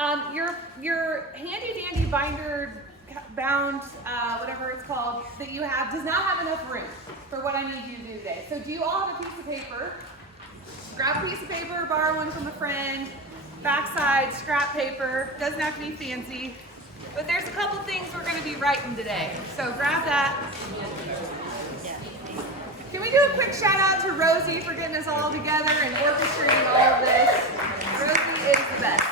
Your handy dandy binder bound, whatever it's called, that you have does not have enough room for what I need you to do today. So do you all have a piece of paper? Grab a piece of paper, borrow one from a friend, backside, scrap paper, doesn't have to be fancy. But there's a couple things we're going to be writing today. So grab that. Can we do a quick shout out to Rosie for getting us all together and orchestrating all of this? Rosie is the best.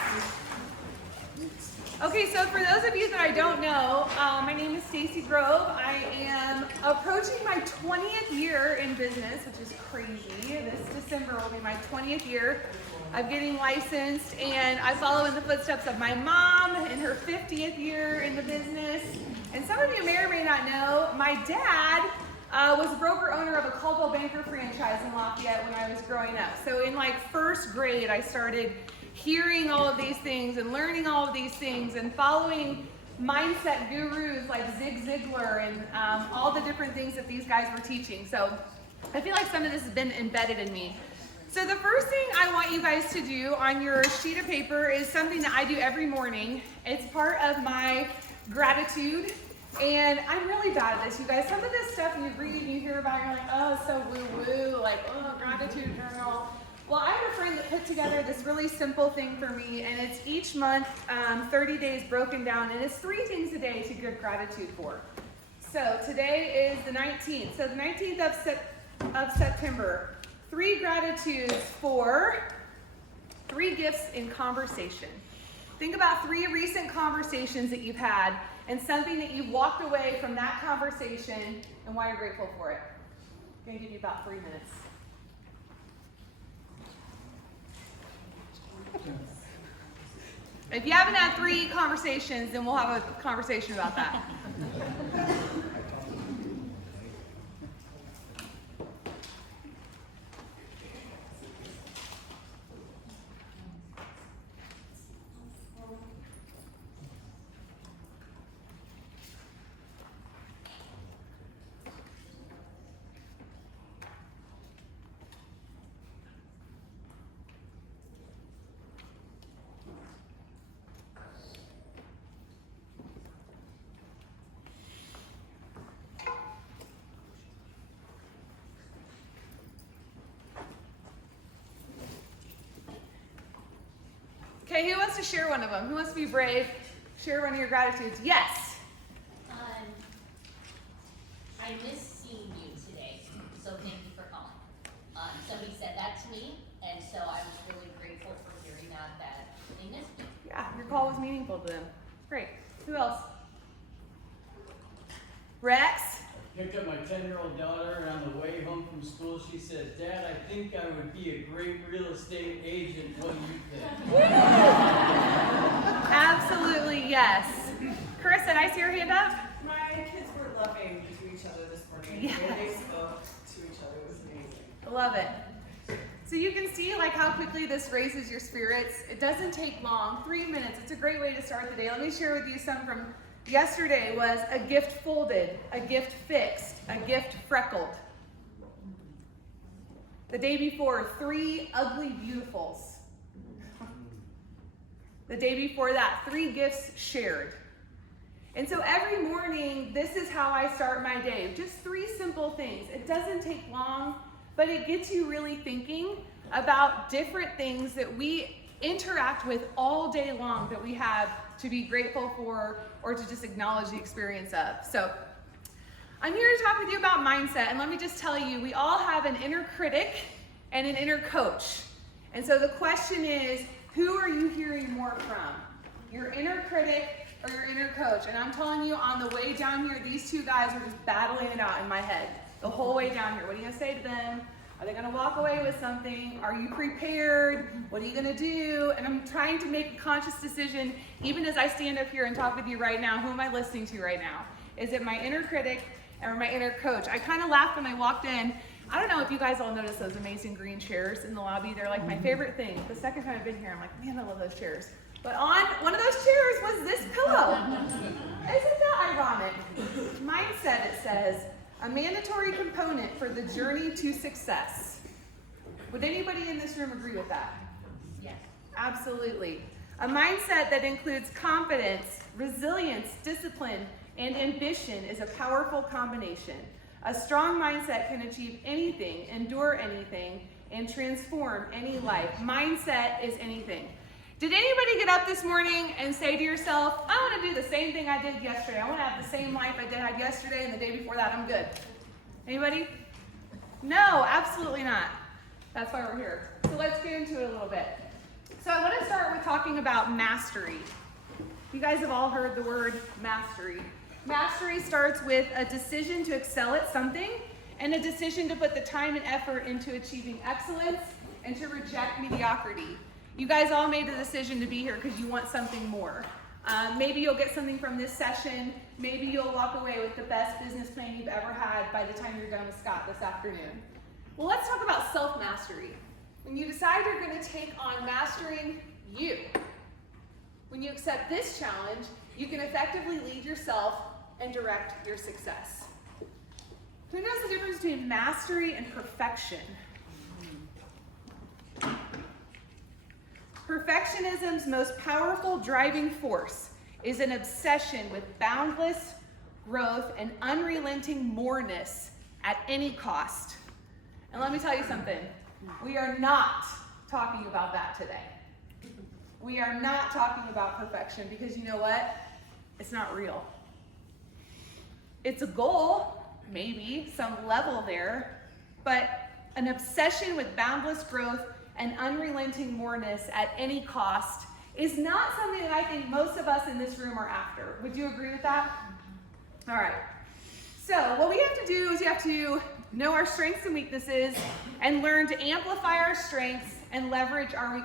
Okay, so for those of you that I don't know, my name is Stacy Grove. I am approaching my 20th year in business, which is crazy. This December will be my 20th year of getting licensed, and I follow in the footsteps of my mom in her 50th year in the business. And some of you may or may not know, my dad was a broker owner of a Caldwell Banker franchise in Lafayette when I was growing up. So in like first grade, I started hearing all of these things and learning all of these things and following mindset gurus like Zig Ziglar and all the different things that these guys were teaching. So I feel like some of this has been embedded in me. So the first thing I want you guys to do on your sheet of paper is something that I do every morning. It's part of my gratitude. And I'm really bad at this, you guys. Some of this stuff you read and you hear about, you're like, oh, it's so woo-woo, like, oh, gratitude journal. Well, I have a friend that put together this really simple thing for me, and it's each month, 30 days broken down, and it's 3 things a day to give gratitude for. So today is the 19th. So the 19th of September, 3 gratitudes for 3 gifts in conversation. Think about 3 recent conversations that you've had and something that you walked away from that conversation and why you're grateful for it. I'm going to give you about 3 minutes. If you haven't had 3 conversations, then we'll have a conversation about that. Okay, who wants to share one of them? Who wants to be brave? Share one of your gratitudes. Yes. I miss seeing you today, so thank you for calling. Somebody said that to me, and so I was really grateful for hearing that they missed me. Yeah, your call was meaningful to them. Great. Who else? Rex? I picked up my 10-year-old daughter, and on the way home from school, she said, Dad, I think I would be a great real estate agent. What do you think? Absolutely, yes. Carissa, did I see your hand up? My kids were loving to each other this morning. Yes. The way they spoke to each other was amazing. I love it. So you can see like how quickly this raises your spirits. It doesn't take long, 3 minutes. It's a great way to start the day. Let me share with you some from yesterday. Was a gift folded, a gift fixed, a gift freckled. The day before, 3 ugly beautifuls. The day before that, 3 gifts shared. And so every morning, this is how I start my day. Just 3 simple things. It doesn't take long, but it gets you really thinking about different things that we interact with all day long that we have to be grateful for or to just acknowledge the experience of. So I'm here to talk with you about mindset, and let me just tell you, we all have an inner critic and an inner coach. And so the question is, who are you hearing more from? Your inner critic or your inner coach? And I'm telling you, on the way down here, these 2 guys are just battling it out in my head the whole way down here. What are you gonna say to them? Are they gonna walk away with something? Are you prepared? What are you gonna do? And I'm trying to make a conscious decision, even as I stand up here and talk with you right now. Who am I listening to right now? Is it my inner critic or my inner coach? I kind of laughed when I walked in. I don't know if you guys all noticed those amazing green chairs in the lobby. They're like my favorite thing. The second time I've been here, I'm like, man, I love those chairs. But on one of those chairs was this pillow. Isn't that ironic? Mindset, it says, a mandatory component for the journey to success. Would anybody in this room agree with that? Yes. Absolutely. A mindset that includes confidence, resilience, discipline, and ambition is a powerful combination. A strong mindset can achieve anything, endure anything, and transform any life. Mindset is anything. Did anybody get up this morning and say to yourself, I want to do the same thing I did yesterday. I want to have the same life I had yesterday and the day before that. I'm good. Anybody? No, absolutely not. That's why we're here. So let's get into it a little bit. So I want to start with talking about mastery. You guys have all heard the word mastery. Mastery starts with a decision to excel at something and a decision to put the time and effort into achieving excellence and to reject mediocrity. You guys all made the decision to be here because you want something more. Maybe you'll get something from this session. Maybe you'll walk away with the best business plan you've ever had by the time you're done with Scott this afternoon. Well, let's talk about self-mastery. When you decide you're going to take on mastering you, when you accept this challenge, you can effectively lead yourself and direct your success. Who knows the difference between mastery and perfection? Perfectionism's most powerful driving force is an obsession with boundless growth and unrelenting moreness at any cost. And let me tell you something, we are not talking about that today. We are not talking about perfection because you know what? It's not real. It's a goal, maybe, some level there, but an obsession with boundless growth and unrelenting moreness at any cost is not something that I think most of us in this room are after. Would you agree with that? All right. So what we have to do is we have to know our strengths and weaknesses and learn to amplify our strengths and leverage our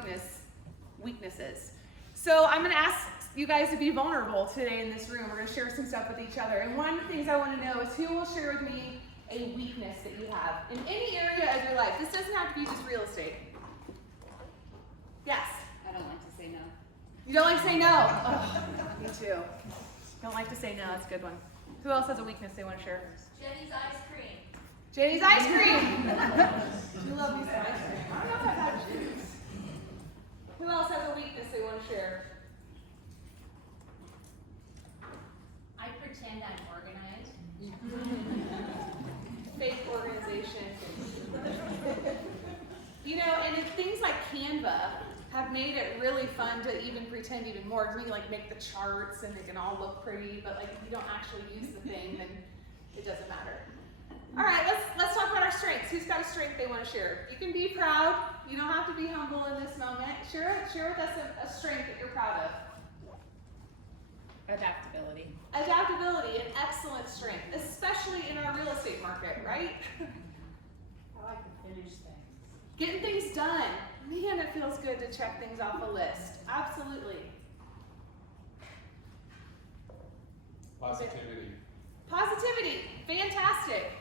weaknesses. So I'm going to ask you guys to be vulnerable today in this room. We're going to share some stuff with each other. And one of the things I want to know is who will share with me a weakness that you have in any area of your life. This doesn't have to be just real estate. Yes? I don't like to say no. You don't like to say no? Oh, me too. Don't like to say no. That's a good one. Who else has a weakness they want to share? Jenny's ice cream. Jenny's ice cream. You love me some ice cream. I don't know if I've had Jenny's. Who else has a weakness they want to share? I pretend I'm organized. Fake organization. You know, and if things like Canva have made it really fun to even pretend even more, because we can like make the charts and they can all look pretty, but like if you don't actually use the thing, then it doesn't matter. All right, let's talk about our strengths. Who's got a strength they want to share? You can be proud. You don't have to be humble in this moment. Share with us a strength that you're proud of. Adaptability. Adaptability, an excellent strength, especially in our real estate market, right? I like to finish things. Getting things done. Man, it feels good to check things off a list. Absolutely. Positivity. Positivity. Fantastic.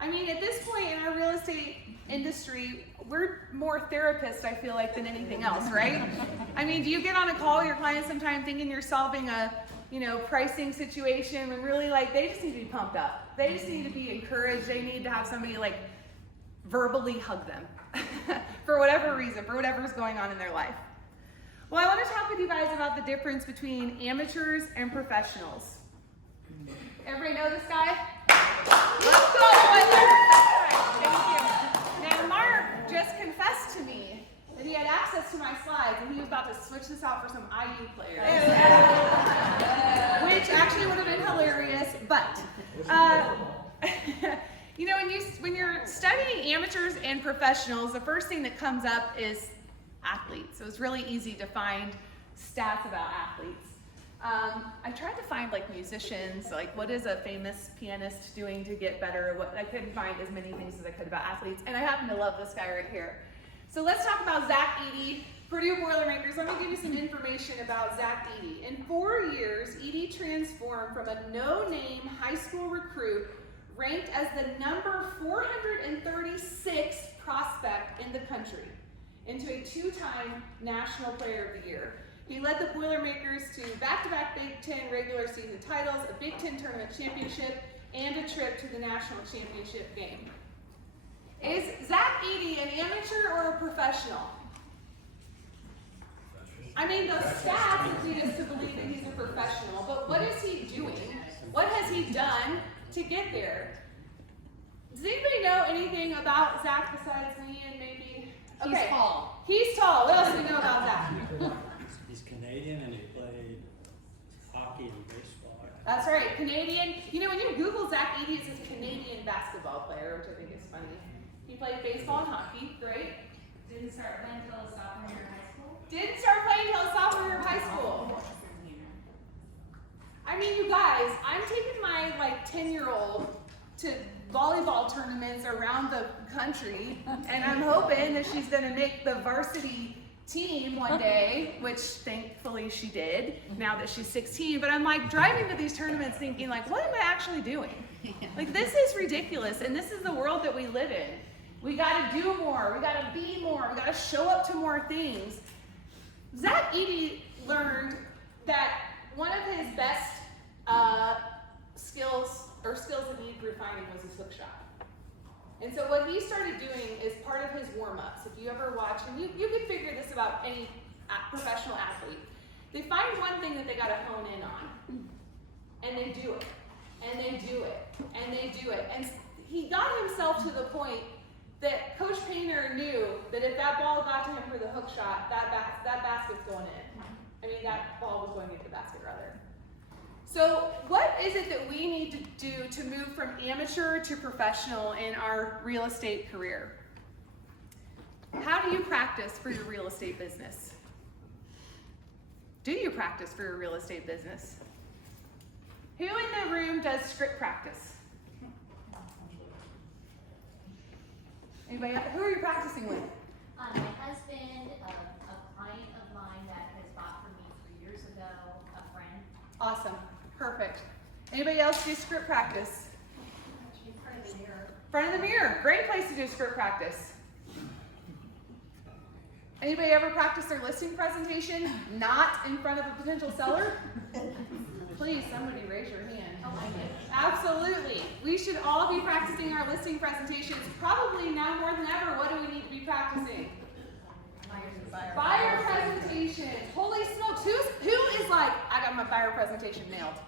I mean, at this point in our real estate industry, we're more therapists, I feel like, than anything else, right? I mean, do you get on a call with your clients sometime thinking you're solving a, pricing situation when really, like, they just need to be pumped up. They just need to be encouraged. They need to have somebody, like, verbally hug them for whatever reason, for whatever's going on in their life. Well, I want to talk with you guys about the difference between amateurs and professionals. Everybody know this guy? Let's go! Thank you. Now, Mark just confessed to me that he had access to my slides and he was about to switch this out for some IU players. Which actually would have been hilarious, but when you're studying amateurs and professionals, the first thing that comes up is athletes. So it's really easy to find stats about athletes. I tried to find like musicians, like what is a famous pianist doing to get better? I couldn't find as many things as I could about athletes, and I happen to love this guy right here. So let's talk about Zach Eady, Purdue Boilermakers. Let me give you some information about Zach Eady. In 4 years, Eady transformed from a no-name high school recruit ranked as the number 436 prospect in the country into a 2-time National Player of the Year. He led the Boilermakers to back-to-back Big Ten regular season titles, a Big Ten tournament championship, and a trip to the national championship game. Is Zach Eady an amateur or a professional? I mean, those stats would lead us to believe that he's a professional, but what is he doing? What has he done to get there? Does anybody know anything about Zach besides me and maybe? He's tall. He's tall. What else do we know about Zach? He's Canadian and he played hockey and baseball. That's right, Canadian. You know, when you Google Zach Eady, it says Canadian basketball player, which I think is funny. He played baseball and hockey, great. Didn't start playing until sophomore year of high school. Didn't start playing until sophomore year of high school. I mean, you guys, I'm taking my 10-year-old to volleyball tournaments around the country, and I'm hoping that she's gonna make the varsity team one day, which thankfully she did now that she's 16. But I'm like driving to these tournaments thinking like, what am I actually doing? Like, this is ridiculous, and this is the world that we live in. We gotta do more, we gotta be more, we gotta show up to more things. Zach Eady learned that one of his best skills that needed refining was his hook shot. And so what he started doing is part of his warm-ups. If you ever watch, and you can figure this about any professional athlete, they find one thing that they gotta hone in on, and they do it, and they do it, and they do it. And he got himself to the point that Coach Painter knew that if that ball got to him for the hook shot, that basket's going in. I mean, that ball was going into the basket, rather. So what is it that we need to do to move from amateur to professional in our real estate career? How do you practice for your real estate business? Do you practice for your real estate business? Who in the room does script practice? Anybody else? Who are you practicing with? My husband, a client of mine that has bought from me 3 years ago, a friend. Awesome. Perfect. Anybody else do script practice? In front of the mirror. Front of the mirror. Great place to do script practice. Anybody ever practice their listing presentation not in front of a potential seller? Please, somebody raise your hand. Oh my goodness. Absolutely. We should all be practicing our listing presentations. Probably now more than ever, what do we need to be practicing? Buyer presentation. Holy smokes. Who is like, I got my buyer presentation nailed?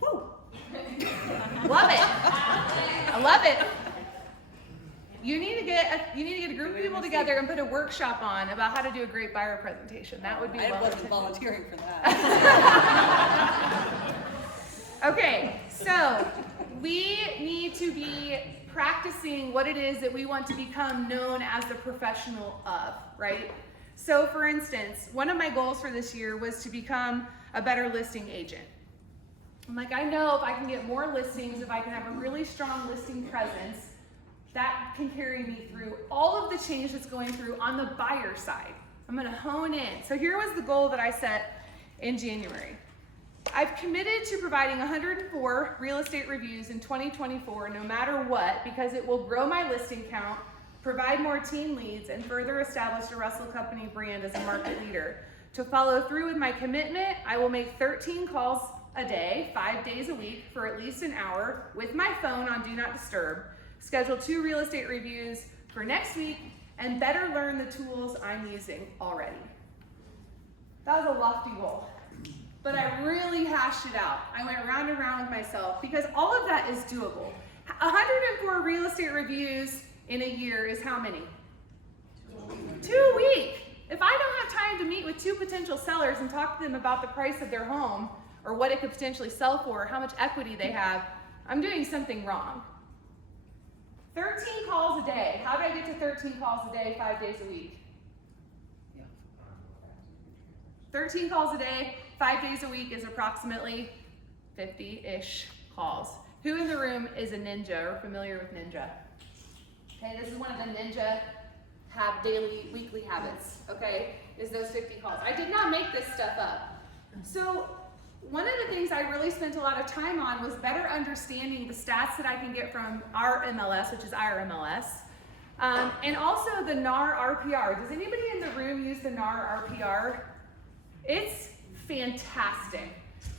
Woo. Love it. I love it. You need to get a group of people together and put a workshop on about how to do a great buyer presentation. That would be I well wasn't attended. volunteering for that. Okay, so we need to be practicing what it is that we want to become known as the professional of, right? So for instance, one of my goals for this year was to become a better listing agent. I'm like, I know if I can get more listings, if I can have a really strong listing presence, that can carry me through all of the change that's going through on the buyer side. I'm gonna hone in. So here was the goal that I set in January. I've committed to providing 104 real estate reviews in 2024, no matter what, because it will grow my listing count, provide more team leads, and further establish the Russell Company brand as a market leader. To follow through with my commitment, I will make 13 calls a day, 5 days a week, for at least an hour with my phone on Do Not Disturb, schedule 2 real estate reviews for next week, and better learn the tools I'm using already. That was a lofty goal, but I really hashed it out. I went round and round with myself because all of that is doable. 104 real estate reviews in a year is how many? 2 a week. If I don't have time to meet with 2 potential sellers and talk to them about the price of their home or what it could potentially sell for or how much equity they have, I'm doing something wrong. 13 calls a day. How do I get to 13 calls a day, 5 days a week? 13 calls a day, 5 days a week is approximately 50-ish calls. Who in the room is a ninja or familiar with ninja? Okay, this is one of the ninja daily, weekly habits, okay, is those 50 calls. I did not make this stuff up. So one of the things I really spent a lot of time on was better understanding the stats that I can get from our MLS, which is our MLS, and also the NAR RPR. Does anybody in the room use the NAR RPR? It's fantastic.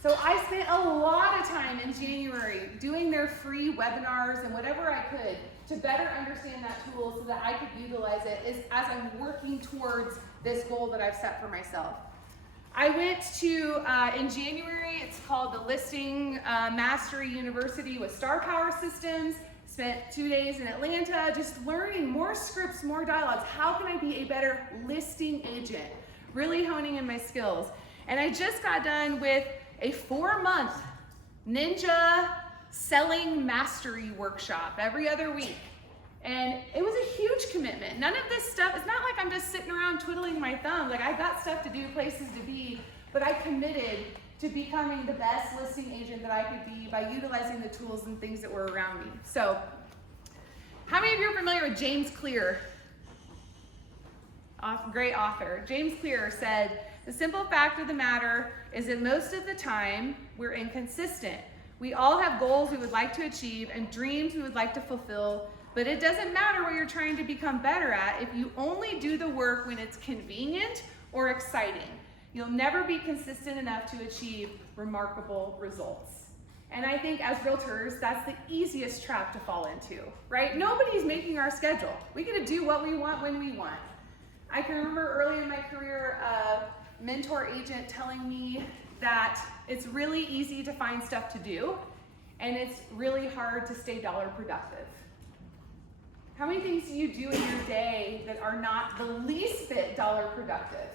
So I spent a lot of time in January doing their free webinars and whatever I could to better understand that tool so that I could utilize it as I'm working towards this goal that I've set for myself. I went to, in January, it's called the Listing Mastery University with Star Power Systems. Spent 2 days in Atlanta just learning more scripts, more dialogues. How can I be a better listing agent? Really honing in my skills. And I just got done with a 4-month ninja selling mastery workshop every other week. And it was a huge commitment. None of this stuff, it's not like I'm just sitting around twiddling my thumbs. Like, I've got stuff to do, places to be, but I committed to becoming the best listing agent that I could be by utilizing the tools and things that were around me. So, how many of you are familiar with James Clear? Great author. James Clear said, "The simple fact of the matter is that most of the time we're inconsistent. We all have goals we would like to achieve and dreams we would like to fulfill, but it doesn't matter what you're trying to become better at if you only do the work when it's convenient or exciting. You'll never be consistent enough to achieve remarkable results." And I think as realtors, that's the easiest trap to fall into, right? Nobody's making our schedule. We get to do what we want when we want. I can remember early in my career, a mentor agent telling me that it's really easy to find stuff to do, and it's really hard to stay dollar productive. How many things do you do in your day that are not the least bit dollar productive?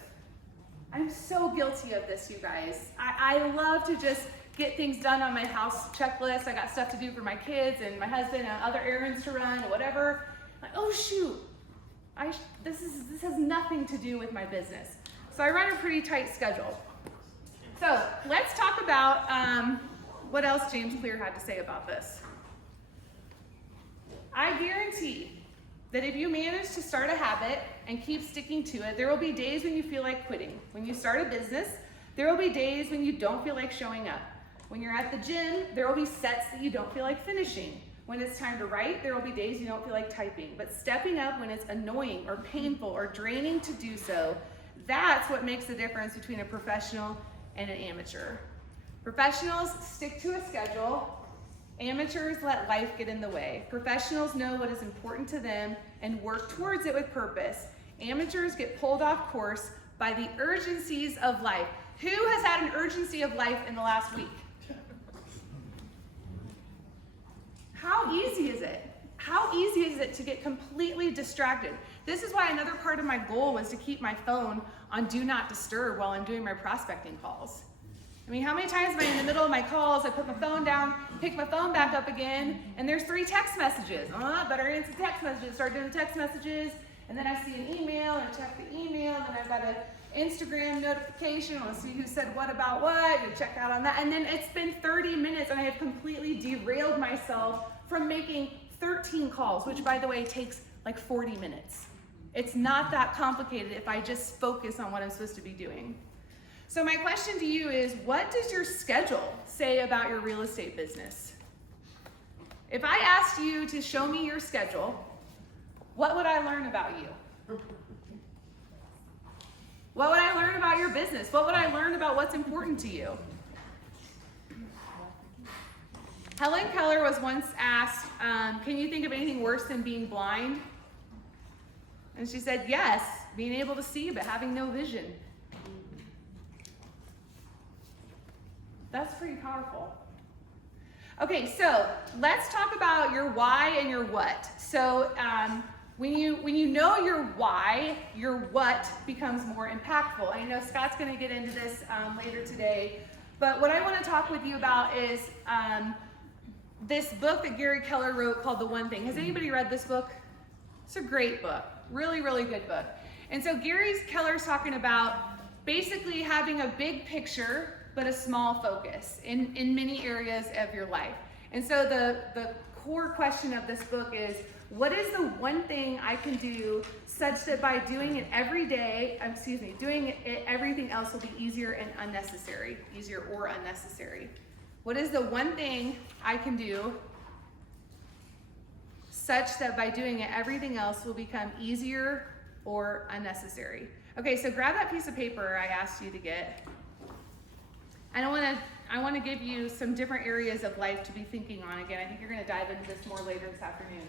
I'm so guilty of this, you guys. I love to just get things done on my house checklist. I got stuff to do for my kids and my husband and other errands to run or whatever. Like, oh shoot, this has nothing to do with my business. So I run a pretty tight schedule. So let's talk about what else James Clear had to say about this. I guarantee that if you manage to start a habit and keep sticking to it, there will be days when you feel like quitting. When you start a business, there will be days when you don't feel like showing up. When you're at the gym, there will be sets that you don't feel like finishing. When it's time to write, there will be days you don't feel like typing. But stepping up when it's annoying or painful or draining to do so, that's what makes the difference between a professional and an amateur. Professionals stick to a schedule. Amateurs let life get in the way. Professionals know what is important to them and work towards it with purpose. Amateurs get pulled off course by the urgencies of life. Who has had an urgency of life in the last week? How easy is it? How easy is it to get completely distracted? This is why another part of my goal was to keep my phone on do not disturb while I'm doing my prospecting calls. I mean, how many times am I in the middle of my calls, I put my phone down, pick my phone back up again, and there's 3 text messages. Better answer text messages, start doing text messages, and then I see an email, and I check the email, and then I've got an Instagram notification, I'll see who said what about what, and check out on that, and then it's been 30 minutes, and I have completely derailed myself from making 13 calls, which by the way takes like 40 minutes. It's not that complicated if I just focus on what I'm supposed to be doing. So my question to you is, what does your schedule say about your real estate business? If I asked you to show me your schedule, what would I learn about you? What would I learn about your business? What would I learn about what's important to you? Helen Keller was once asked, can you think of anything worse than being blind? And she said, yes, being able to see but having no vision. That's pretty powerful. Okay, so let's talk about your why and your what. So when you know your why, your what becomes more impactful. I know Scott's going to get into this later today, but what I want to talk with you about is this book that Gary Keller wrote called The One Thing. Has anybody read this book? It's a great book, really, really good book. And so Keller's talking about basically having a big picture but a small focus in many areas of your life. And so the core question of this book is, what is the one thing I can do such that by doing it every day, doing it, everything else will be easier or unnecessary. What is the one thing I can do such that by doing it, everything else will become easier or unnecessary? Okay, so grab that piece of paper I asked you to get. And I want to give you some different areas of life to be thinking on. Again, I think you're going to dive into this more later this afternoon.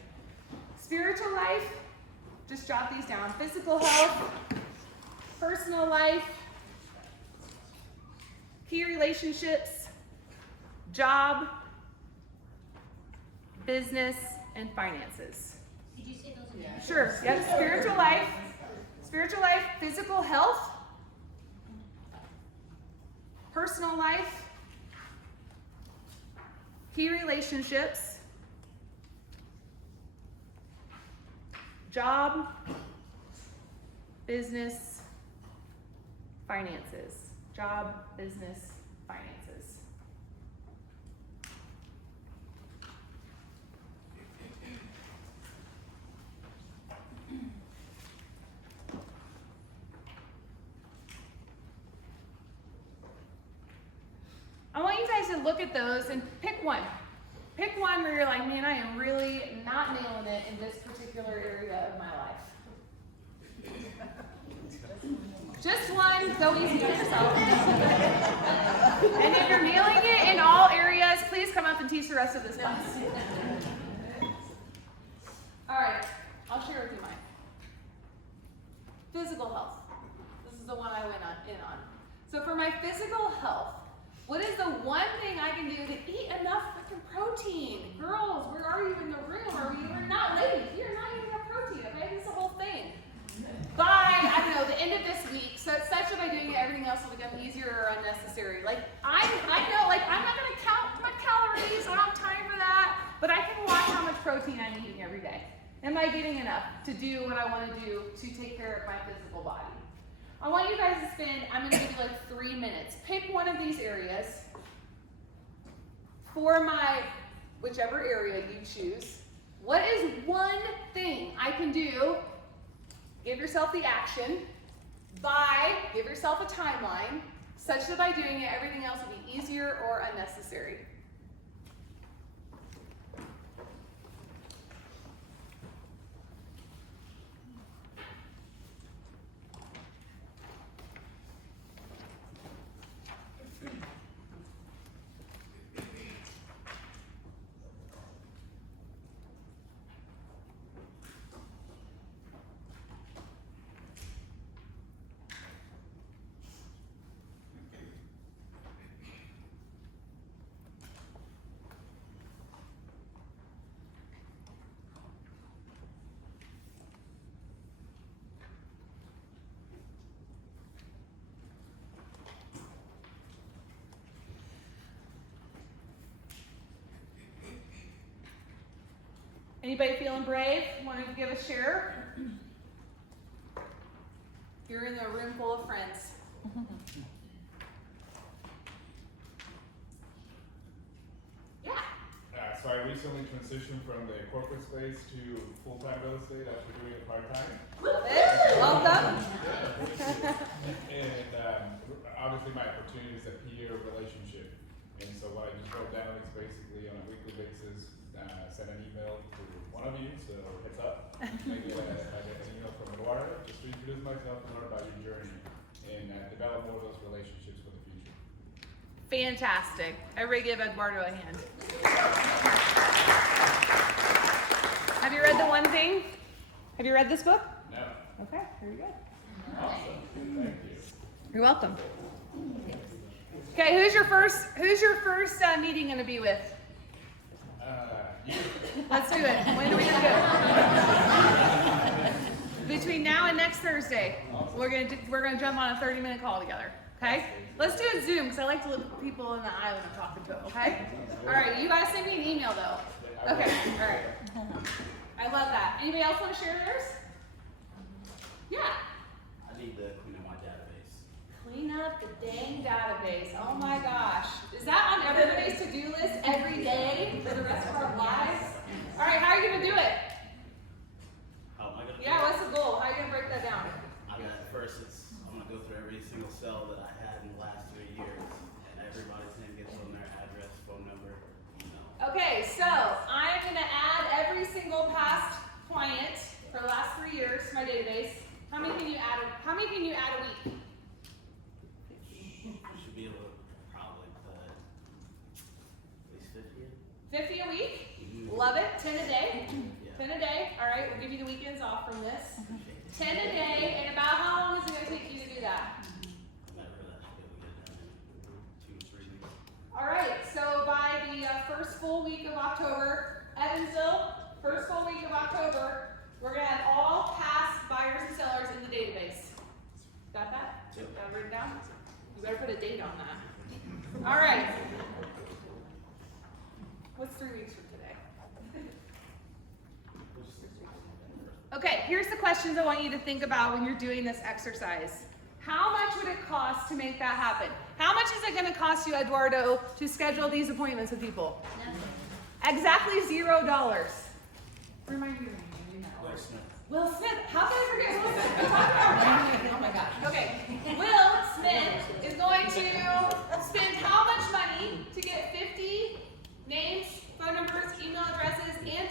Spiritual life, just jot these down. Physical health, personal life, key relationships, job, business, and finances. Did you say those again? Sure. Yep. Spiritual life, physical health, personal life, key relationships, job, business, finances. Job, business, finances. I want you guys to look at those and pick one. Pick one where you're like, man, I am really not nailing it in this particular area of my life. Just one, go easy on yourself. And if you're nailing it in all areas, please come up and teach the rest of this class. All right, I'll share with you mine. Physical health. This is the one I went in on. So for my physical health, what is the one thing I can do to eat enough freaking protein? Girls, where are you in the room? We're not ladies. You're not eating enough protein, okay? This is the whole thing. By, I don't know, the end of this week, such that by doing it, everything else will become easier or unnecessary. Like, I know, like, I'm not going to count my calories. I don't have time for that. But I can watch how much protein I'm eating every day. Am I getting enough to do what I want to do to take care of my physical body? I want you guys to spend, I'm going to give you like 3 minutes. Pick one of these areas for my, whichever area you choose. What is one thing I can do? Give yourself the action. Give yourself a timeline, such that by doing it, everything else will be easier or unnecessary. Anybody feeling brave? Want to give a share? You're in a room full of friends. Yeah. So I recently transitioned from the corporate space to full-time real estate after doing it part-time. Love it. Welcome. And obviously my opportunity is a peer relationship. And so what I just wrote down is basically on a weekly basis, send an email to one of you, so heads up. Maybe I get an email from Eduardo, just to introduce myself and learn about your journey and develop more of those relationships for the future. Fantastic. Everybody give Eduardo a hand. Have you read The One Thing? Have you read this book? No. Okay, very good. Awesome. Thank you. You're welcome. Okay, who's your first meeting going to be with? You. Let's do it. When are we going to do it? Between now and next Thursday, we're gonna jump on a 30-minute call together. Okay? Let's do it Zoom because I like to look people in the eye when I'm talking to them. Okay? All right. You guys send me an email though. Okay. All right. I love that. Anybody else want to share theirs? Yeah. I need to clean up my database. Clean up the dang database. Oh my gosh. Is that on everybody's to-do list every day for the rest of our lives? All right, how are you going to do it? How am I gonna? Yeah, what's the goal? How are you going to break that down? I got first. I'm gonna go through every single cell that I had in the last 3 years, and everybody's name gets on their address, phone number, email. Okay, so I'm going to add every single past client for the last 3 years to my database. How many can you add a week? Should be able to probably put at least 50 in. 50 a week? Mhm. Love it. 10 a day? Yeah. 10 a day. All right, we'll give you the weekends off from this. 10 a day, and about how long is it going to take you to do that? Never that should be able to get done in first full week of October. Evansville, first full week of October, we're gonna have all past buyers and sellers in the database. Got that? Got it written down? You better put a date on that. All right. What's 3 weeks from today? Okay, here's the questions I want you to think about when you're doing this exercise. How much would it cost to make that happen? How much is it going to cost you, Eduardo, to schedule these appointments with people? Exactly $0. Remind me your name. You know. Will Smith. Will Smith. How can I forget Will Smith? We talked about that. Oh my gosh. Okay. Will Smith is going to spend how much money to get 50 names, phone numbers, email addresses, and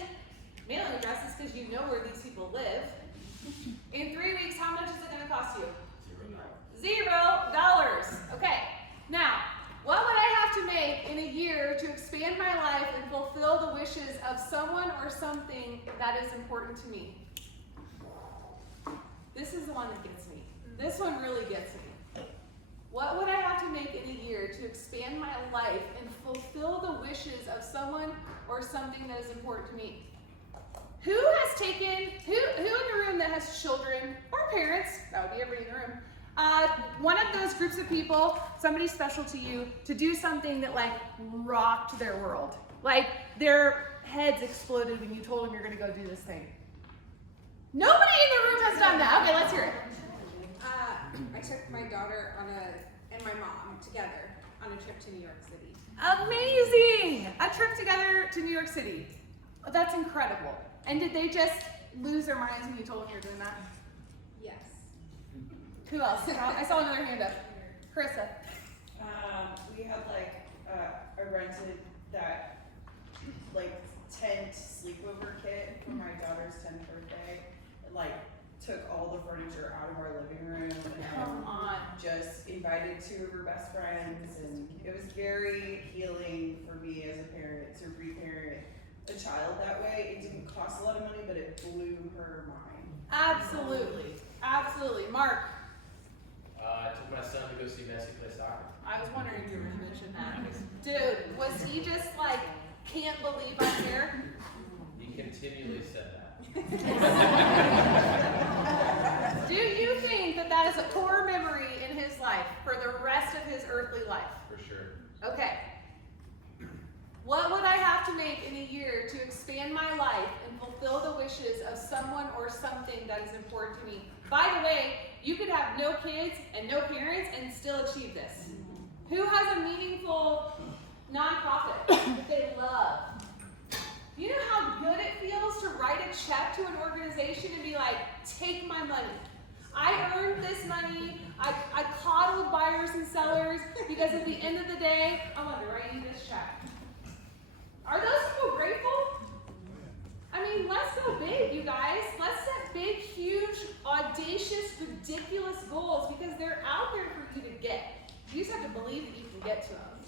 mailing addresses, because you know where these people live. In 3 weeks, how much is it going to cost you? $0. Okay. Now, what would I have to make in a year to expand my life and fulfill the wishes of someone or something that is important to me? This is the one that gets me. This one really gets me. What would I have to make in a year to expand my life and fulfill the wishes of someone or something that is important to me? Who has taken, who in the room that has children or parents, that would be everybody in the room, one of those groups of people, somebody special to you, to do something that like rocked their world? Like their heads exploded when you told them you're gonna go do this thing. Nobody in the room has done that. Okay, let's hear it. I took my daughter and my mom together on a trip to New York City. Amazing! A trip together to New York City. Oh, that's incredible. And did they just lose their minds when you told them you were doing that? Yes. Who else? I saw another hand up. Carissa. We had I rented that tent sleepover kit for my daughter's 10th birthday. Took all the furniture out of our living room Come on. just invited 2 of her best friends, and it was very healing for me as a parent to reparent a child that way. It didn't cost a lot of money, but it blew her mind. Absolutely. Absolutely. Mark. I took my son to go see Messi play soccer. I was wondering if you were going to mention that. Dude, was he just can't believe I'm here? He continually said that. Do you think that that is a core memory in his life for the rest of his earthly life? For sure. Okay. What would I have to make in a year to expand my life and fulfill the wishes of someone or something that is important to me? By the way, you could have no kids and no parents and still achieve this. Who has a meaningful nonprofit that they love? You know how good it feels to write a check to an organization and be like, take my money. I earned this money. I coddled buyers and sellers because at the end of the day, I want to write you this check. Are those people grateful? I mean, let's go big, you guys. Let's set big, huge, audacious, ridiculous goals because they're out there for you to get. You just have to believe that you can get to them.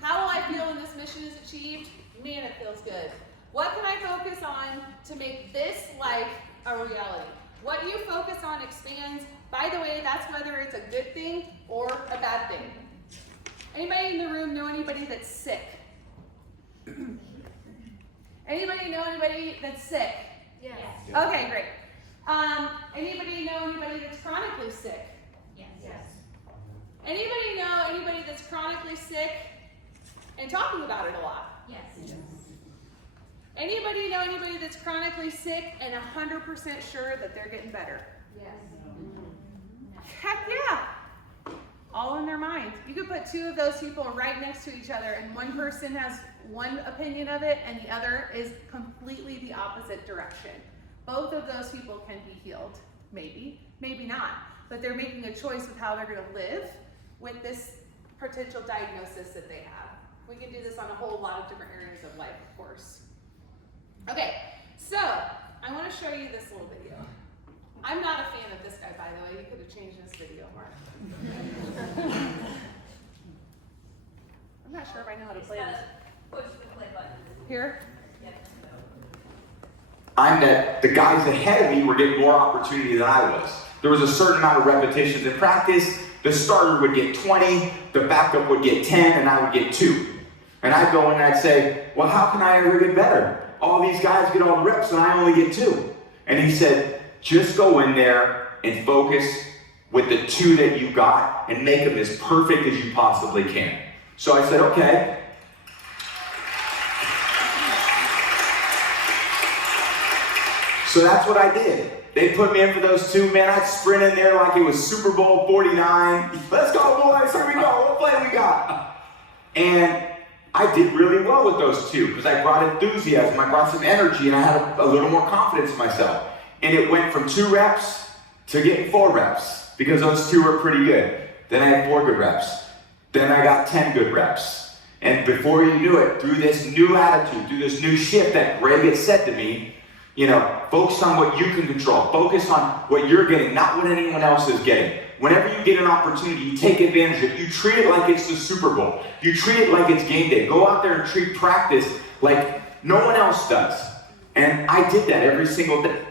How will I feel when this mission is achieved? Man, it feels good. What can I focus on to make this life a reality? What you focus on expands. By the way, that's whether it's a good thing or a bad thing. Anybody in the room know anybody that's sick? Anybody know anybody that's sick? Yes. Okay, great. Anybody know anybody that's chronically sick? Yes. Anybody know anybody that's chronically sick and talking about it a lot? Yes. Anybody know anybody that's chronically sick and 100% sure that they're getting better? Yes. Heck yeah! All in their mind. You could put 2 of those people right next to each other and one person has one opinion of it and the other is completely the opposite direction. Both of those people can be healed. Maybe, maybe not. But they're making a choice of how they're going to live with this potential diagnosis that they have. We can do this on a whole lot of different areas of life, of course. Okay, so I want to show you this little video. I'm not a fan of this guy, by the way. You could have changed this video, Mark. I'm not sure if I know how to play this. Push the play button. Here? I'm that the guys ahead of me were getting more opportunity than I was. There was a certain amount of repetitions in practice. The starter would get 20, the backup would get 10, and I would get 2. And I'd go in and I'd say, well, how can I ever get better? All these guys get all the reps and I only get 2. And he said, just go in there and focus with the 2 that you got and make them as perfect as you possibly can. So I said, okay. So that's what I did. They put me in for those 2, man. I'd sprint in there like it was Super Bowl 49. Let's go, boys, here we go, what play we got? And I did really well with those 2 because I brought enthusiasm, I brought some energy, and I had a little more confidence in myself. And it went from 2 reps to getting 4 reps because those 2 were pretty good. Then I had 4 good reps. Then I got 10 good reps. And before you knew it, through this new attitude, through this new shift that Greg had said to me, you know, focus on what you can control. Focus on what you're getting, not what anyone else is getting. Whenever you get an opportunity, you take advantage of it. You treat it like it's the Super Bowl. You treat it like it's game day. Go out there and treat practice like no one else does. And I did that every single day.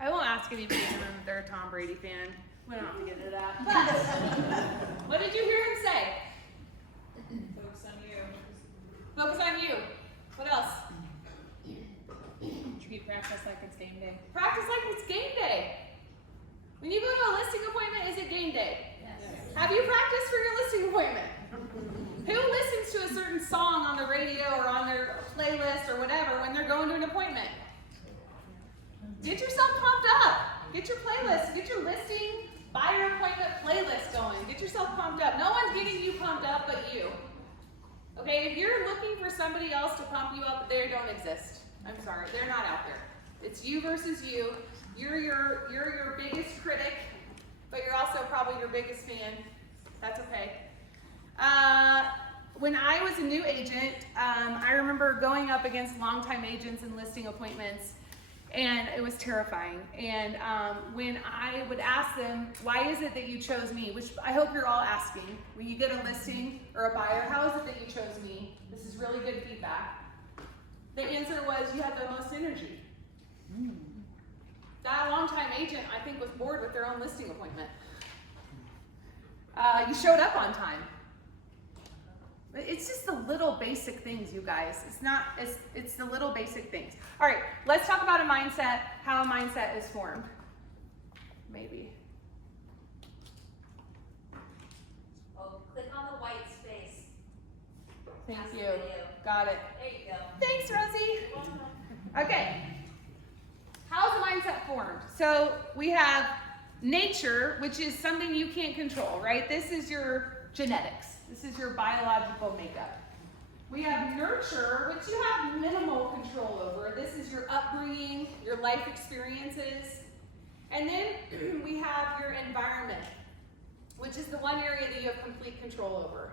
I won't ask anybody in the room if they're a Tom Brady fan. We don't have to get into that. But what did you hear him say? Focus on you. Focus on you. What else? Treat practice like it's game day. Practice like it's game day. When you go to a listing appointment, is it game day? Yes. Have you practiced for your listing appointment? Who listens to a certain song on the radio or on their playlist or whatever when they're going to an appointment? Get yourself pumped up. Get your playlist, get your listing, buyer appointment playlist going. Get yourself pumped up. No one's getting you pumped up but you. Okay, if you're looking for somebody else to pump you up, they don't exist. I'm sorry, they're not out there. It's you versus you. You're your biggest critic, but you're also probably your biggest fan. That's okay. When I was a new agent, I remember going up against longtime agents and listing appointments, and it was terrifying. And when I would ask them, why is it that you chose me? Which I hope you're all asking. When you get a listing or a buyer, how is it that you chose me? This is really good feedback. The answer was, you had the most energy. That longtime agent, I think, was bored with their own listing appointment. You showed up on time. It's just the little basic things, you guys. It's the little basic things. All right, let's talk about a mindset, how a mindset is formed. Maybe. Oh, click on the white space. Thank Past the you. video. Got it. There you go. Thanks, Rosie. Okay. How's a mindset formed? So we have nature, which is something you can't control, right? This is your genetics. This is your biological makeup. We have nurture, which you have minimal control over. This is your upbringing, your life experiences. And then we have your environment, which is the one area that you have complete control over.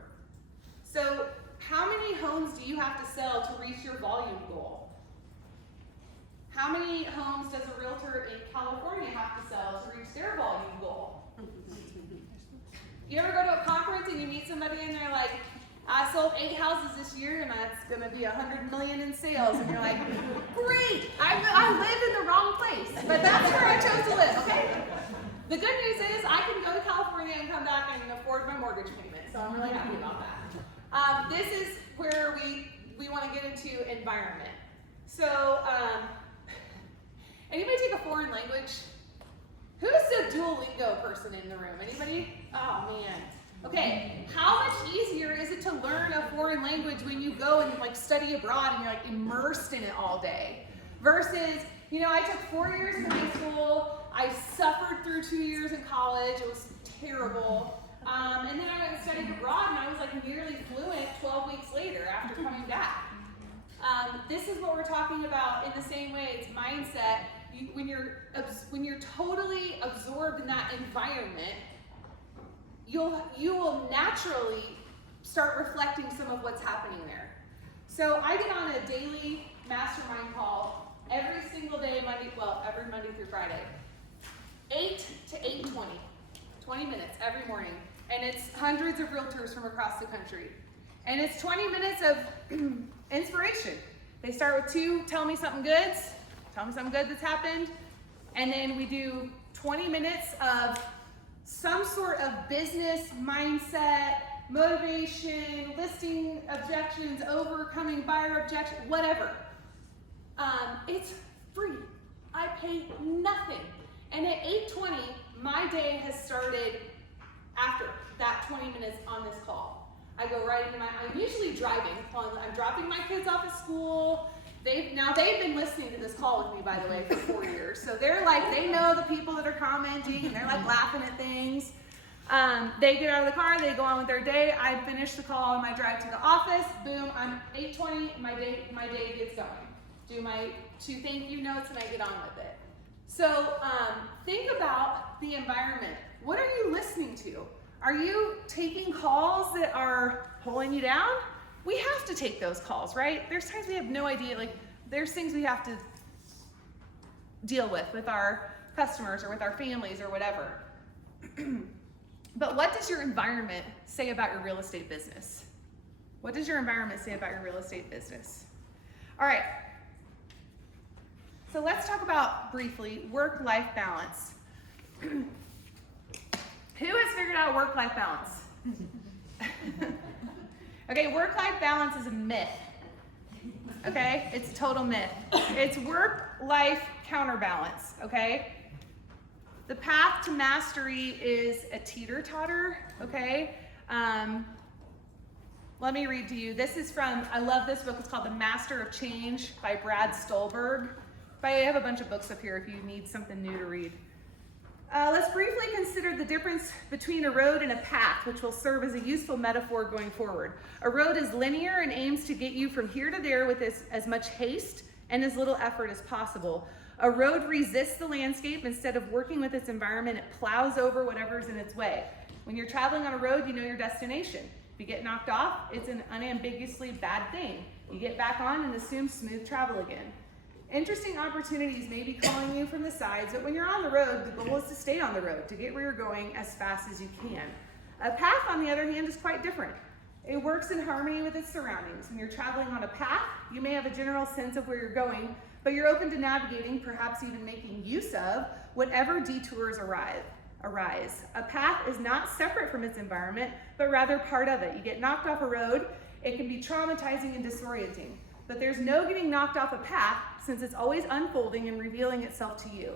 So how many homes do you have to sell to reach your volume goal? How many homes does a realtor in California have to sell to reach their volume goal? You ever go to a conference and you meet somebody and they're like, I sold 8 houses this year and that's gonna be 100 million in sales. And you're like, great, I live in the wrong place, but that's where I chose to live, okay? The good news is I can go to California and come back and afford my mortgage payment, so I'm really happy about that. This is where we wanna get into environment. So, anybody take a foreign language? Who's a Duolingo person in the room? Anybody? Oh man. Okay, how much easier is it to learn a foreign language when you go and like study abroad and you're like immersed in it all day? Versus, you know, I took 4 years in high school, I suffered through 2 years in college, it was terrible. And then I went and studied abroad and I was like nearly fluent 12 weeks later after coming back. This is what we're talking about in the same way. It's mindset. When you're totally absorbed in that environment, you will naturally start reflecting some of what's happening there. So I get on a daily mastermind call every single day, every Monday through Friday, 8 to 8:20, 20 minutes every morning, and it's hundreds of realtors from across the country, and it's 20 minutes of inspiration. They start with 2, tell me something good that's happened, and then we do 20 minutes of some sort of business mindset, motivation, listing objections, overcoming buyer objection, whatever. It's free. I pay nothing. And at 8:20, my day has started after that 20 minutes on this call. I go right into I'm usually driving. I'm dropping my kids off at school. They've been listening to this call with me, by the way, for 4 years. So they're like, they know the people that are commenting, and they're like laughing at things. They get out of the car, they go on with their day. I finish the call on my drive to the office. Boom, I'm 8:20, my day gets going. Do my 2 thank you notes, and I get on with it. So think about the environment. What are you listening to? Are you taking calls that are pulling you down? We have to take those calls, right? There's times we have no idea, like there's things we have to deal with our customers or with our families or whatever. But what does your environment say about your real estate business? What does your environment say about your real estate business? All right. So let's talk about briefly work-life balance. Who has figured out work-life balance? Okay, work-life balance is a myth. Okay, it's a total myth. It's work-life counterbalance, okay? The path to mastery is a teeter-totter, okay? Let me read to you. This is from, I love this book. It's called The Master of Change by Brad Stulberg. I have a bunch of books up here if you need something new to read. Let's briefly consider the difference between a road and a path, which will serve as a useful metaphor going forward. A road is linear and aims to get you from here to there with as much haste and as little effort as possible. A road resists the landscape. Instead of working with its environment, it plows over whatever's in its way. When you're traveling on a road, you know your destination. If you get knocked off, it's an unambiguously bad thing. You get back on and assume smooth travel again. Interesting opportunities may be calling you from the sides, but when you're on the road, the goal is to stay on the road, to get where you're going as fast as you can. A path, on the other hand, is quite different. It works in harmony with its surroundings. When you're traveling on a path, you may have a general sense of where you're going, but you're open to navigating, perhaps even making use of, whatever detours arise. A path is not separate from its environment, but rather part of it. You get knocked off a road, it can be traumatizing and disorienting. But there's no getting knocked off a path, since it's always unfolding and revealing itself to you.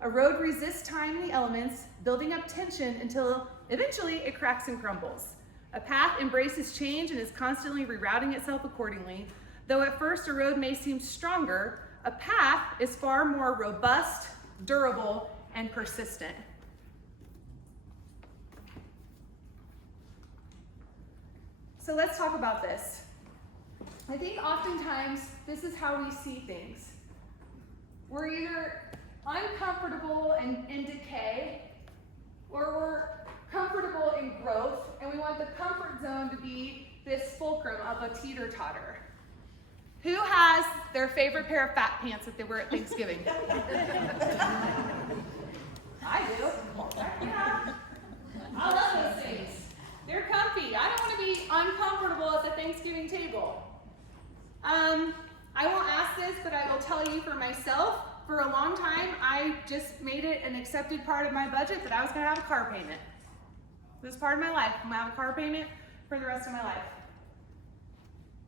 A road resists time and the elements, building up tension until eventually it cracks and crumbles. A path embraces change and is constantly rerouting itself accordingly. Though at first a road may seem stronger, a path is far more robust, durable, and persistent. So let's talk about this. I think oftentimes this is how we see things. We're either uncomfortable in decay, or we're comfortable in growth, and we want the comfort zone to be this fulcrum of a teeter-totter. Who has their favorite pair of fat pants that they wear at Thanksgiving? I do. Yeah. I love those things. They're comfy. I don't want to be uncomfortable at the Thanksgiving table. I won't ask this, but I will tell you for myself, for a long time, I just made it an accepted part of my budget that I was going to have a car payment. It was part of my life. I'm going to have a car payment for the rest of my life.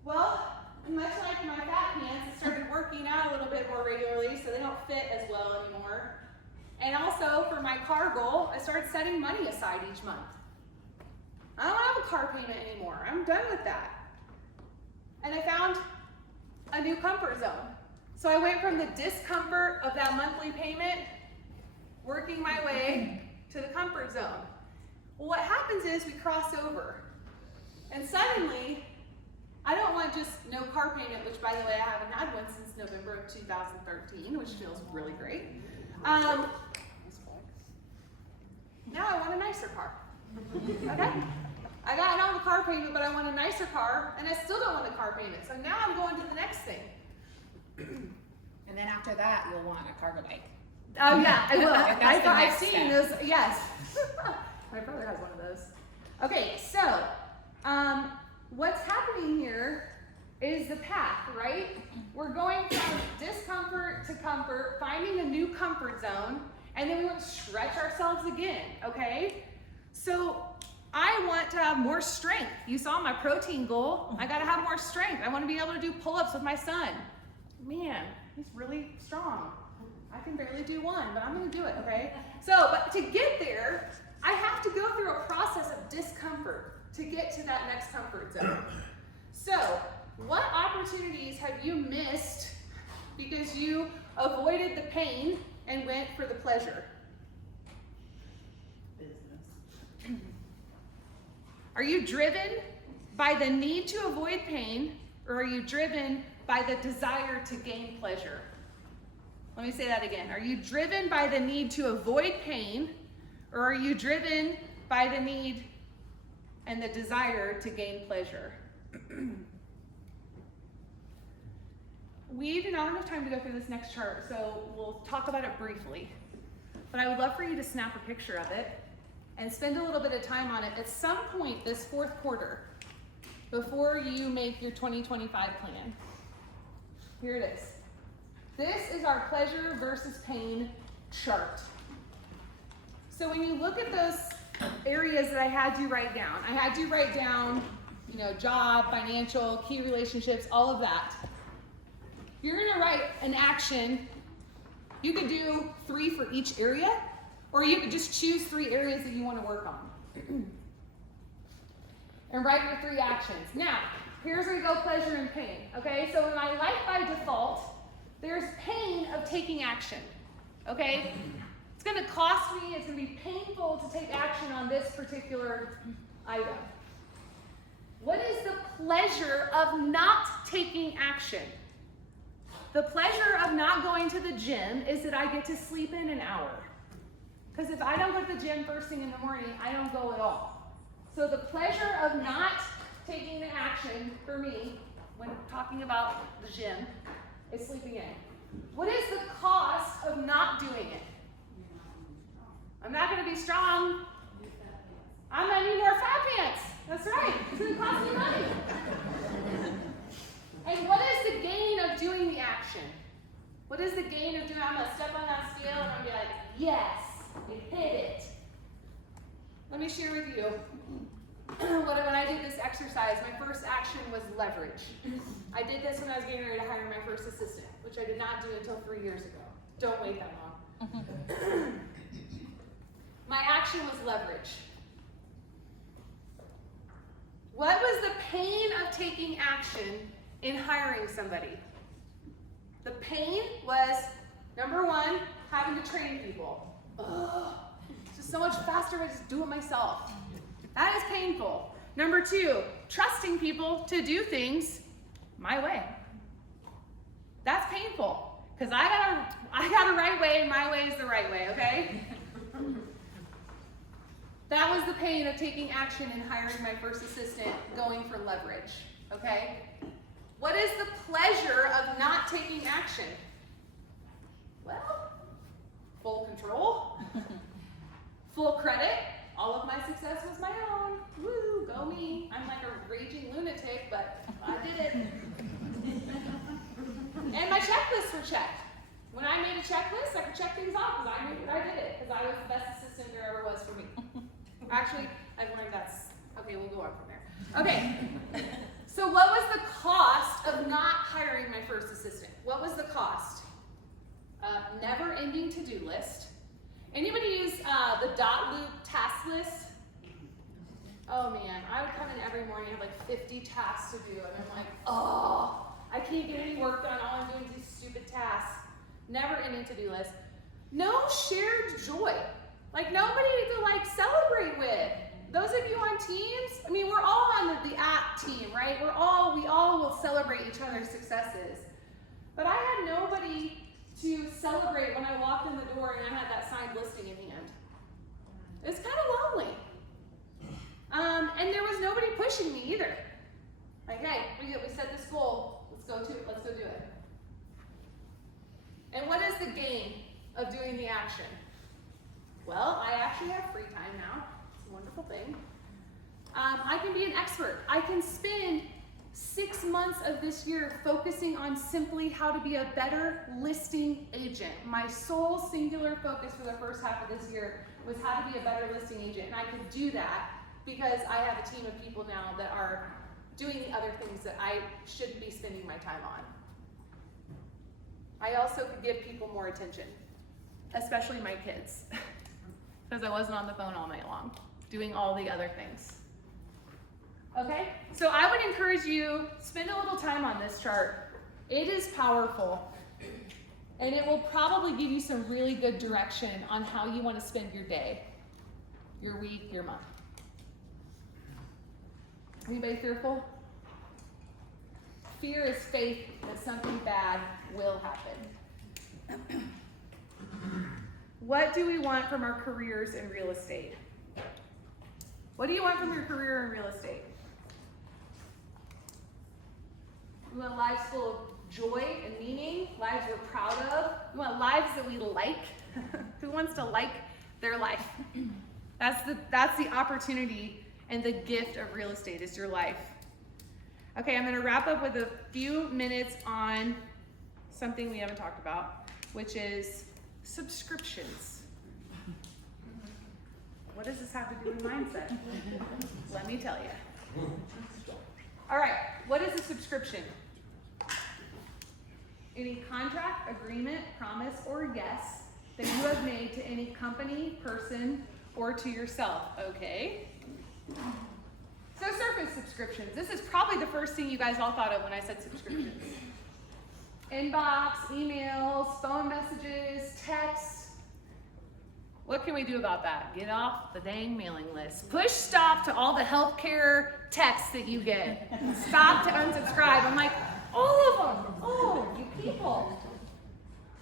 Well, much like my fat pants, I started working out a little bit more regularly, so they don't fit as well anymore. And also, for my car goal, I started setting money aside each month. I don't have a car payment anymore. I'm done with that. And I found a new comfort zone. So I went from the discomfort of that monthly payment, working my way to the comfort zone. Well, what happens is we cross over. And suddenly, I don't want just no car payment, which by the way, I haven't had one since November of 2013, which feels really great. Now I want a nicer car. Okay? I don't have a car payment, but I want a nicer car, and I still don't want a car payment. So now I'm going to the next thing. And then after that, you'll want a cargo bike. Oh yeah, I will. That's the I've next seen step. those, yes. My brother has one of those. Okay, so what's happening here is the path, right? We're going from discomfort to comfort, finding a new comfort zone, and then we want to stretch ourselves again, okay? So I want to have more strength. You saw my protein goal. I got to have more strength. I want to be able to do pull-ups with my son. Man, he's really strong. I can barely do one, but I'm going to do it, okay? So, but to get there, I have to go through a process of discomfort to get to that next comfort zone. So, what opportunities have you missed because you avoided the pain and went for the pleasure? Business. Are you driven by the need to avoid pain, or are you driven by the desire to gain pleasure? Let me say that again. Are you driven by the need to avoid pain, or are you driven by the need and the desire to gain pleasure? We do not have enough time to go through this next chart, so we'll talk about it briefly. But I would love for you to snap a picture of it and spend a little bit of time on it at some point this fourth quarter before you make your 2025 plan. Here it is. This is our pleasure versus pain chart. So when you look at those areas that I had you write down, job, financial, key relationships, all of that. You're gonna write an action. You could do 3 for each area, or you could just choose 3 areas that you want to work on. And write your 3 actions. Now, here's where we go pleasure and pain. Okay, so in my life by default, there's pain of taking action. Okay? It's gonna cost me, it's gonna be painful to take action on this particular item. What is the pleasure of not taking action? The pleasure of not going to the gym is that I get to sleep in an hour. Because if I don't go to the gym first thing in the morning, I don't go at all. So the pleasure of not taking the action for me, when talking about the gym, is sleeping in. What is the cost of not doing it? I'm not going to be strong. I'm going to need more fat pants. That's right. It's going to cost me money. And what is the gain of doing the action? What is the gain of doing? I'm going to step on that scale and I'm going to be like, yes, you hit it. Let me share with you. When I did this exercise, my first action was leverage. I did this when I was getting ready to hire my first assistant, which I did not do until 3 years ago. Don't wait that long. My action was leverage. What was the pain of taking action in hiring somebody? The pain was, number 1, having to train people. Ugh, it's just so much faster if I just do it myself. That is painful. Number 2, trusting people to do things my way. That's painful, because I got a right way, and my way is the right way, okay? That was the pain of taking action and hiring my first assistant, going for leverage, okay? What is the pleasure of not taking action? Well, full control, full credit. All of my success was my own. Woo, go me. I'm like a raging lunatic, but I did it. And my checklists were checked. When I made a checklist, I could check things off because I knew that I did it, because I was the best assistant there ever was for me. Actually, I've learned okay, we'll go on from there. Okay, so what was the cost of not hiring my first assistant? What was the cost? Never-ending to-do list. Anybody use the dot loop task list? Oh man, I would come in every morning and have like 50 tasks to do, and I'm like, oh, I can't get any work done. All I'm doing is these stupid tasks. Never-ending to-do list. No shared joy. Like nobody to celebrate with. Those of you on teams, I mean, we're all on the app team, right? We all will celebrate each other's successes. But I had nobody to celebrate when I walked in the door and I had that signed listing in hand. It's kind of lonely. And there was nobody pushing me either. Like, hey, we set this goal. Let's go do it. And what is the gain of doing the action? Well, I actually have free time now. It's a wonderful thing. I can be an expert. I can spend 6 months of this year focusing on simply how to be a better listing agent. My sole singular focus for the first half of this year was how to be a better listing agent. And I could do that because I have a team of people now that are doing the other things that I shouldn't be spending my time on. I also could give people more attention, especially my kids, because I wasn't on the phone all night long, doing all the other things. Okay, so I would encourage you, spend a little time on this chart. It is powerful, and it will probably give you some really good direction on how you want to spend your day, your week, your month. Anybody fearful? Fear is faith that something bad will happen. What do we want from our careers in real estate? What do you want from your career in real estate? We want lives full of joy and meaning, lives we're proud of. We want lives that we like. Who wants to like their life? That's the opportunity and the gift of real estate is your life. Okay, I'm gonna wrap up with a few minutes on something we haven't talked about, which is subscriptions. What does this have to do with mindset? Let me tell you. All right, what is a subscription? Any contract, agreement, promise, or yes that you have made to any company, person, or to yourself, okay? So surface subscriptions. This is probably the first thing you guys all thought of when I said subscriptions. Inbox, emails, phone messages, texts. What can we do about that? Get off the dang mailing list. Push stop to all the healthcare texts that you get. Stop to unsubscribe. I'm like, all of them. Oh, you people.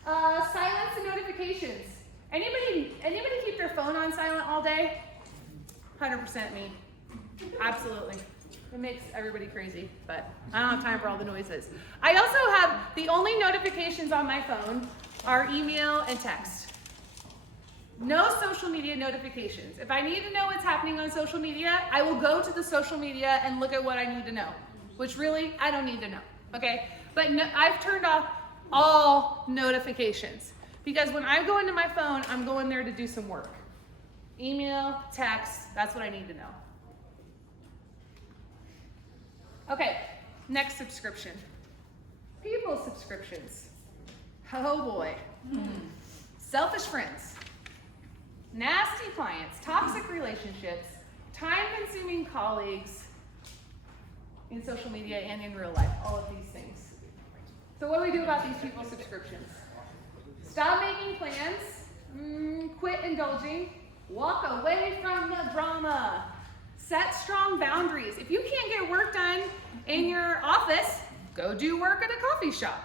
Silence the notifications. Anybody keep their phone on silent all day? 100% me. Absolutely. It makes everybody crazy, but I don't have time for all the noises. I also have, the only notifications on my phone are email and text. No social media notifications. If I need to know what's happening on social media, I will go to the social media and look at what I need to know, which really, I don't need to know, okay? But no, I've turned off all notifications because when I go into my phone, I'm going there to do some work. Email, text, that's what I need to know. Okay, next subscription. People subscriptions. Oh boy. Selfish friends. Nasty clients, toxic relationships, time-consuming colleagues in social media and in real life, all of these things. So what do we do about these people subscriptions? Stop making plans, quit indulging, walk away from the drama, set strong boundaries. If you can't get work done in your office, go do work at a coffee shop.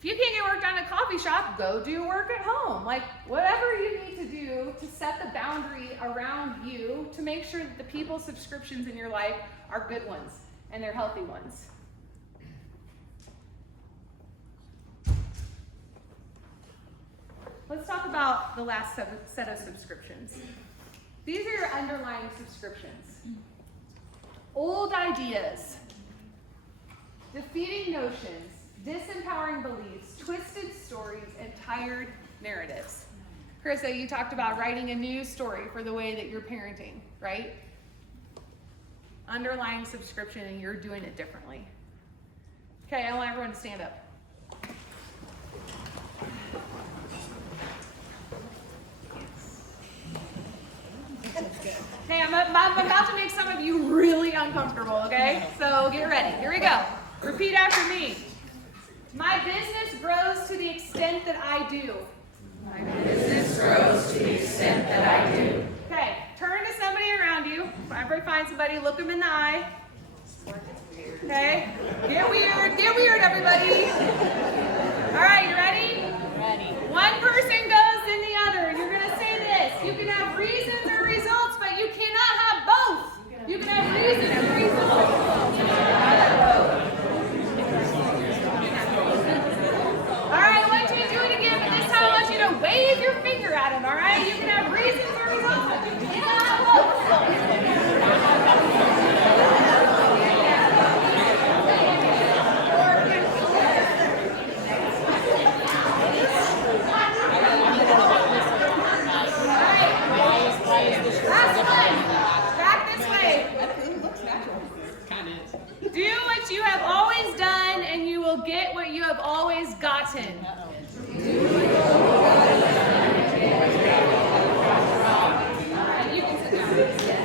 If you can't get work done at a coffee shop, go do work at home. Like, whatever you need to do to set the boundary around you to make sure that the people subscriptions in your life are good ones and they're healthy ones. Let's talk about the last set of subscriptions. These are your underlying subscriptions. Old ideas, defeating notions, disempowering beliefs, twisted stories, and tired narratives. Carissa, you talked about writing a news story for the way that you're parenting, right? Underlying subscription, and you're doing it differently. Okay, I want everyone to stand up. Hey, I'm about to make some of you really uncomfortable, okay? So get ready. Here we go. Repeat after me. My business grows to the extent that I do. My business grows to the extent that I do. Okay, turn to somebody around you. Whenever you find somebody, look them in the eye. Okay? Get weird, everybody. All right, you ready? Ready. One person goes, then the other. You're going to say this. You can have reasons or results, but you cannot have both. You can have reason and results. All right, I want you to do it again, but this time I want you to wave your finger at him, all right? You can have reasons or results, but you cannot have both. Do what you have always done, and you will get what you have always gotten. You can sit down.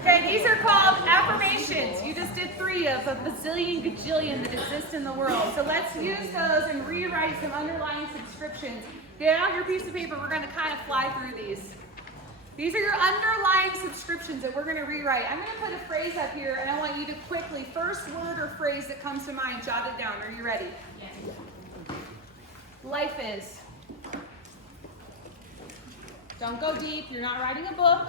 Okay, these are called affirmations. You just did 3 of a bazillion gajillion that exist in the world. So let's use those and rewrite some underlying subscriptions. Get out your piece of paper. We're going to kind of fly through these. These are your underlying subscriptions that we're going to rewrite. I'm going to put a phrase up here, and I want you to quickly, first word or phrase that comes to mind, jot it down. Are you ready? Yes. Life is. Don't go deep. You're not writing a book.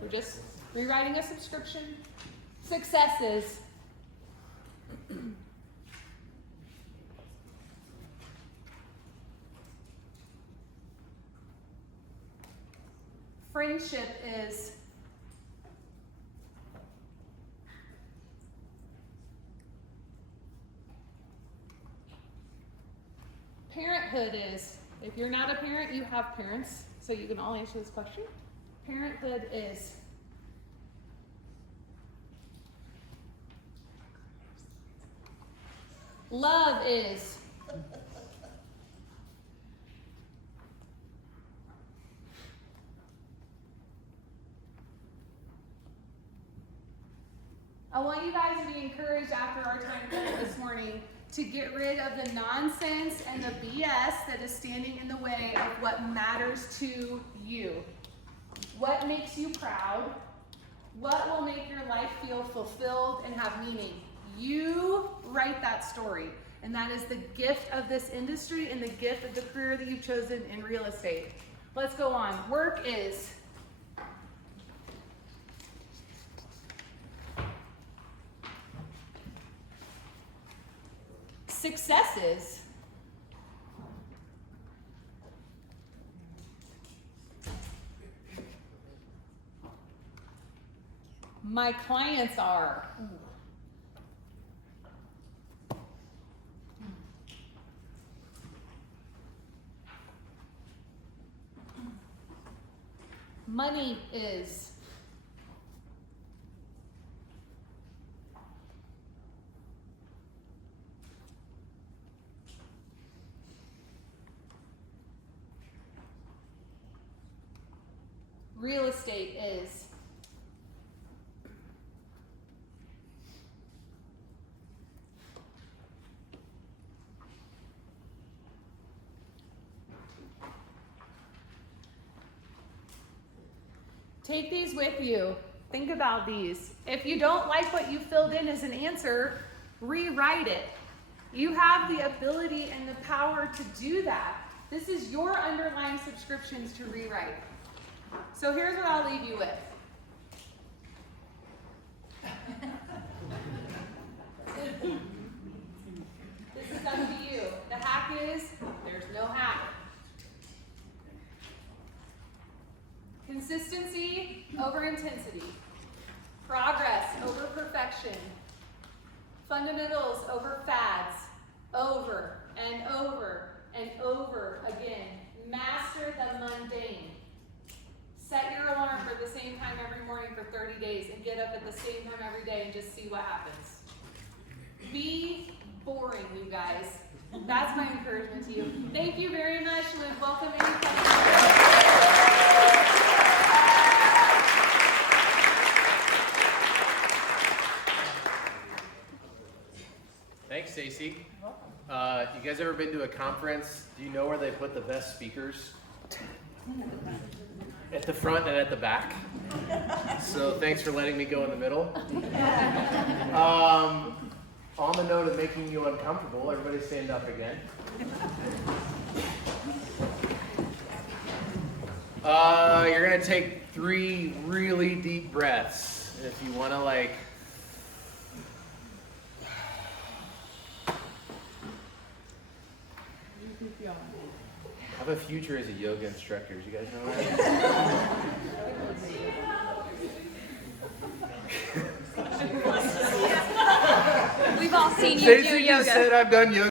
We're just rewriting a subscription. Successes. Friendship is. Parenthood is. If you're not a parent, you have parents, so you can all answer this question. Parenthood is. Love is. I want you guys to be encouraged after our time together this morning to get rid of the nonsense and the BS that is standing in the way of what matters to you. What makes you proud? What will make your life feel fulfilled and have meaning? You write that story. And that is the gift of this industry and the gift of the career that you've chosen in real estate. Let's go on. Work is. Success is. My clients are. Money is. Real estate is. Take these with you. Think about these. If you don't like what you filled in as an answer, rewrite it. You have the ability and the power to do that. This is your underlying subscriptions to rewrite. So here's what I'll leave you with. This is up to you. The hack is, there's no hack. Consistency over intensity. Progress over perfection. Fundamentals over fads. Over and over and over again. Master the mundane. Set your alarm for the same time every morning for 30 days and get up at the same time every day and just see what happens. Be boring, you guys. That's my encouragement to you. Thank you very much. We'd welcome any questions. Thanks, Stacy. You guys ever been to a conference? Do you know where they put the best speakers? At the front and at the back. So thanks for letting me go in the middle. On the note of making you uncomfortable, everybody stand up again. You're gonna take 3 really deep breaths. If you wanna I have a future as a yoga instructor. Do you guys know that? We've all seen you Stacy do just yoga. said I've done yoga.